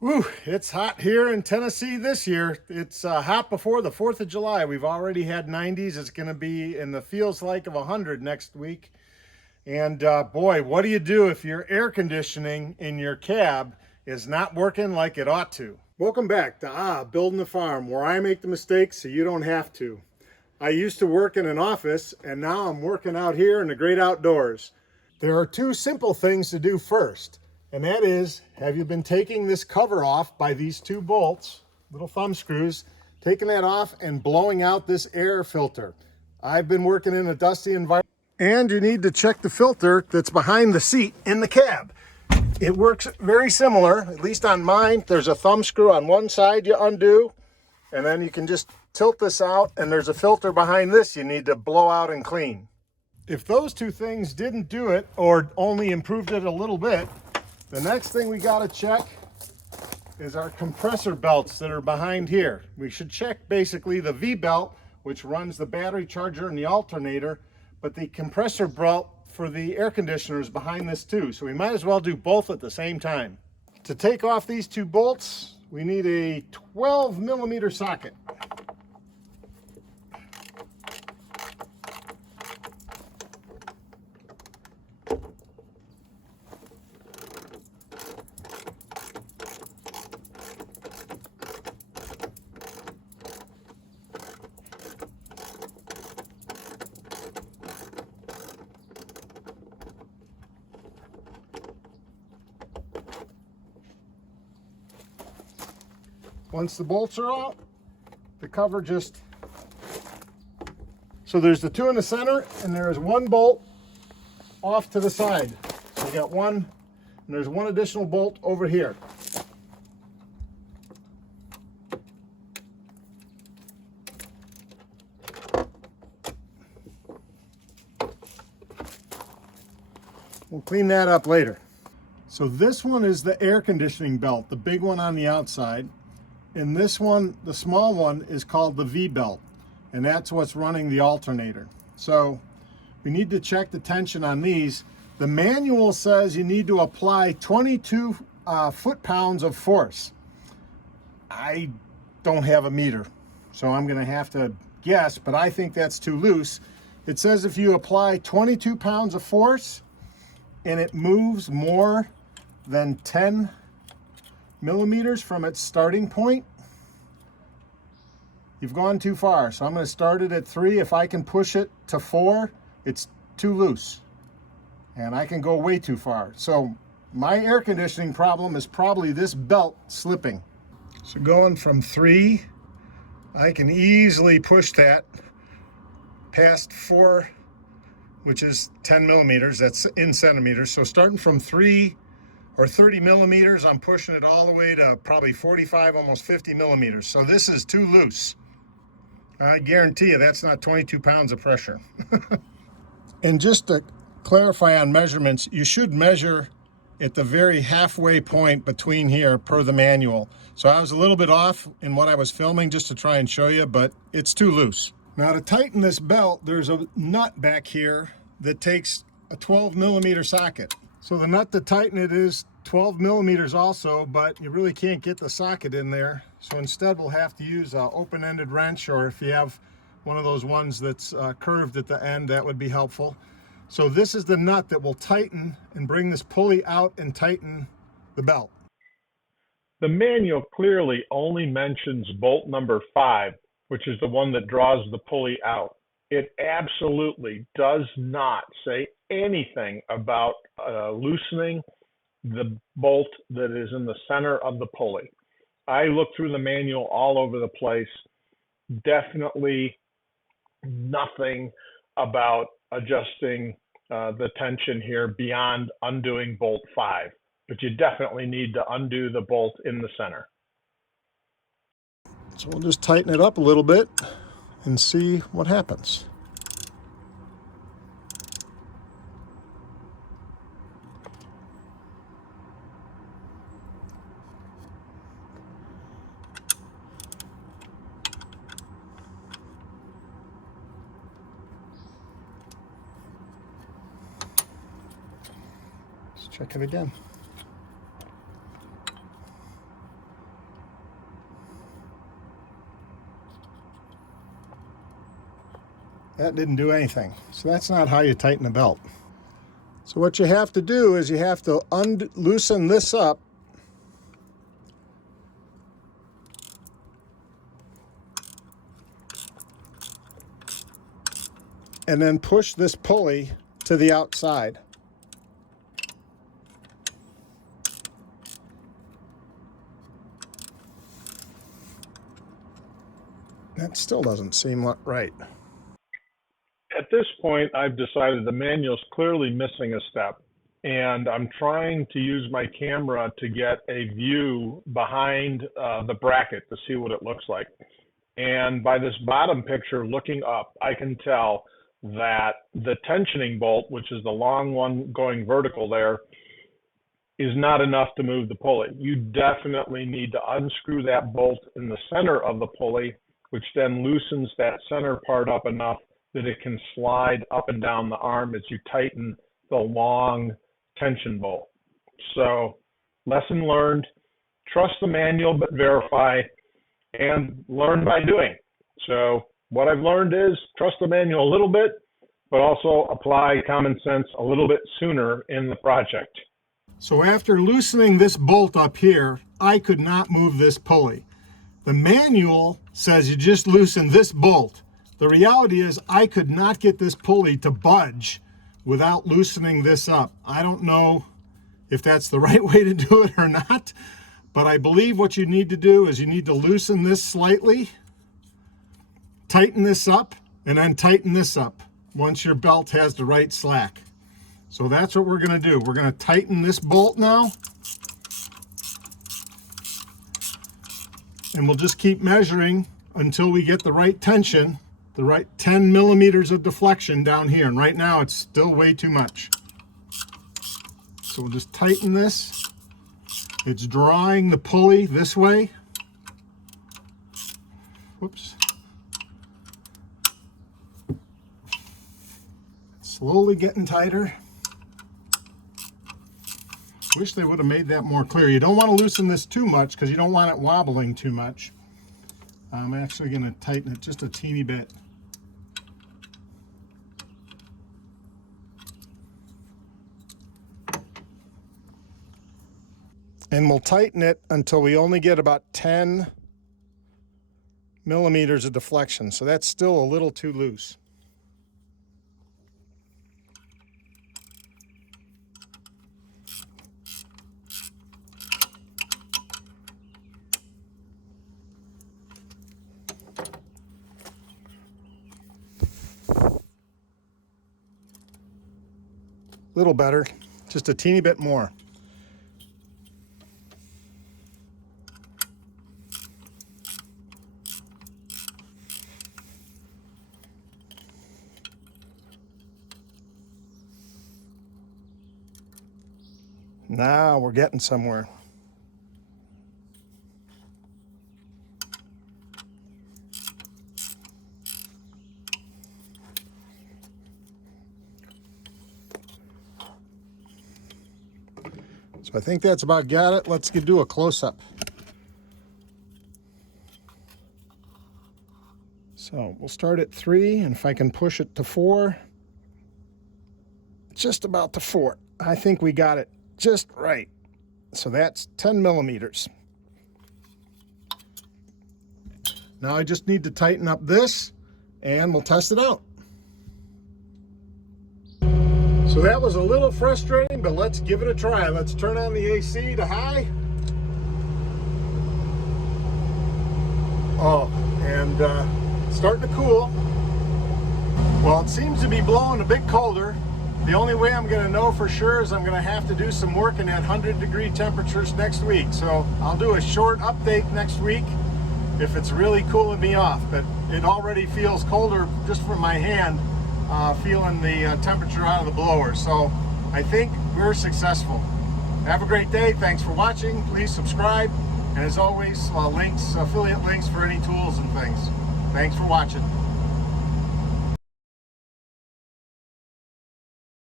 Whew, it's hot here in Tennessee this year. It's hot before the 4th of July. We've already had 90s. It's going to be in the feels like of 100 next week. And boy, what do you do if your air conditioning in your cab is not working like it ought to? Welcome back to Building the Farm, where I make the mistakes so you don't have to. I used to work in an office, and now I'm working out here in the great outdoors. There are two simple things to do first, and that is, have you been taking this cover off by these two bolts, little thumb screws, taking that off and blowing out this air filter? I've been working in a dusty environment. And you need to check the filter that's behind the seat in the cab. It works very similar, at least on mine. There's a thumb screw on one side you undo, and then you can just tilt this out, and there's a filter behind this you need to blow out and clean. If those two things didn't do it, or only improved it a little bit, the next thing we got to check is our compressor belts that are behind here. We should check basically the V-belt, which runs the battery charger and the alternator, but the compressor belt for the air conditioner is behind this too. So we might as well do both at the same time. To take off these two bolts, we need a 12mm socket. Once the bolts are out, the cover just... So there's the two in the center, and there's one bolt off to the side. So you got one, and there's one additional bolt over here. We'll clean that up later. So this one is the air conditioning belt, the big one on the outside. And this one, the small one, is called the V-belt, and that's what's running the alternator. So we need to check the tension on these. The manual says you need to apply 22 foot-pounds of force. I don't have a meter, so I'm going to have to guess, but I think that's too loose. It says if you apply 22 pounds of force and it moves more than 10 millimeters from its starting point, you've gone too far. So I'm going to start it at 3. If I can push it to 4, it's too loose, and I can go way too far. So my air conditioning problem is probably this belt slipping. So going from 3, I can easily push that past 4, which is 10 millimeters. That's in centimeters. So starting from 3 or 30 millimeters, I'm pushing it all the way to probably 45, almost 50 millimeters. So this is too loose. I guarantee you that's not 22 pounds of pressure. And just to clarify on measurements, you should measure at the very halfway point between here per the manual. So I was a little bit off in what I was filming just to try and show you, but it's too loose. Now to tighten this belt, there's a nut back here that takes a 12 millimeter socket. So the nut to tighten it is 12 millimeters also, but you really can't get the socket in there. So instead we'll have to use an open-ended wrench, or if you have one of those ones that's curved at the end, that would be helpful. So this is the nut that will tighten and bring this pulley out and tighten the belt. The manual clearly only mentions bolt number 5, which is the one that draws the pulley out. It absolutely does not say anything about loosening the bolt that is in the center of the pulley. I looked through the manual all over the place. Definitely nothing about adjusting the tension here beyond undoing bolt 5. But you definitely need to undo the bolt in the center. So we'll just tighten it up a little bit and see what happens. Let's check it again. That didn't do anything. So that's not how you tighten a belt. So what you have to do is you have to loosen this up. And then push this pulley to the outside. That still doesn't seem right. At this point, I've decided the manual's clearly missing a step, and I'm trying to use my camera to get a view behind the bracket to see what it looks like. And by this bottom picture looking up, I can tell that the tensioning bolt, which is the long one going vertical there, is not enough to move the pulley. You definitely need to unscrew that bolt in the center of the pulley, which then loosens that center part up enough that it can slide up and down the arm as you tighten the long tension bolt. So, lesson learned, trust the manual but verify, and learn by doing. So what I've learned is trust the manual a little bit, but also apply common sense a little bit sooner in the project. So after loosening this bolt up here, I could not move this pulley. The manual says you just loosen this bolt. The reality is I could not get this pulley to budge without loosening this up. I don't know if that's the right way to do it or not, but I believe what you need to do is you need to loosen this slightly, tighten this up, and then tighten this up once your belt has the right slack. So that's what we're going to do. We're going to tighten this bolt now. And we'll just keep measuring until we get the right tension, the right 10 millimeters of deflection down here. And right now it's still way too much. So we'll just tighten this. It's drawing the pulley this way. Whoops. Slowly getting tighter. Wish they would have made that more clear. You don't want to loosen this too much because you don't want it wobbling too much. I'm actually going to tighten it just a teeny bit. And we'll tighten it until we only get about 10 millimeters of deflection. So that's still a little too loose. Little better, just a teeny bit more. Now we're getting somewhere. So I think that's about got it. Let's do a close-up. So we'll start at 3, and if I can push it to 4, just about to 4. I think we got it just right. So that's 10 millimeters. Now I just need to tighten up this, and we'll test it out. So that was a little frustrating, but let's give it a try. Let's turn on the AC to high. Oh, and starting to cool. Well, it seems to be blowing a bit colder. The only way I'm going to know for sure is I'm going to have to do some work in at 100-degree temperatures next week. So I'll do a short update next week if it's really cooling me off. But it already feels colder just from my hand. Feeling the temperature out of the blower. So I think we're successful. Have a great day. Thanks for watching. Please subscribe. And as always, affiliate links for any tools and things. Thanks for watching.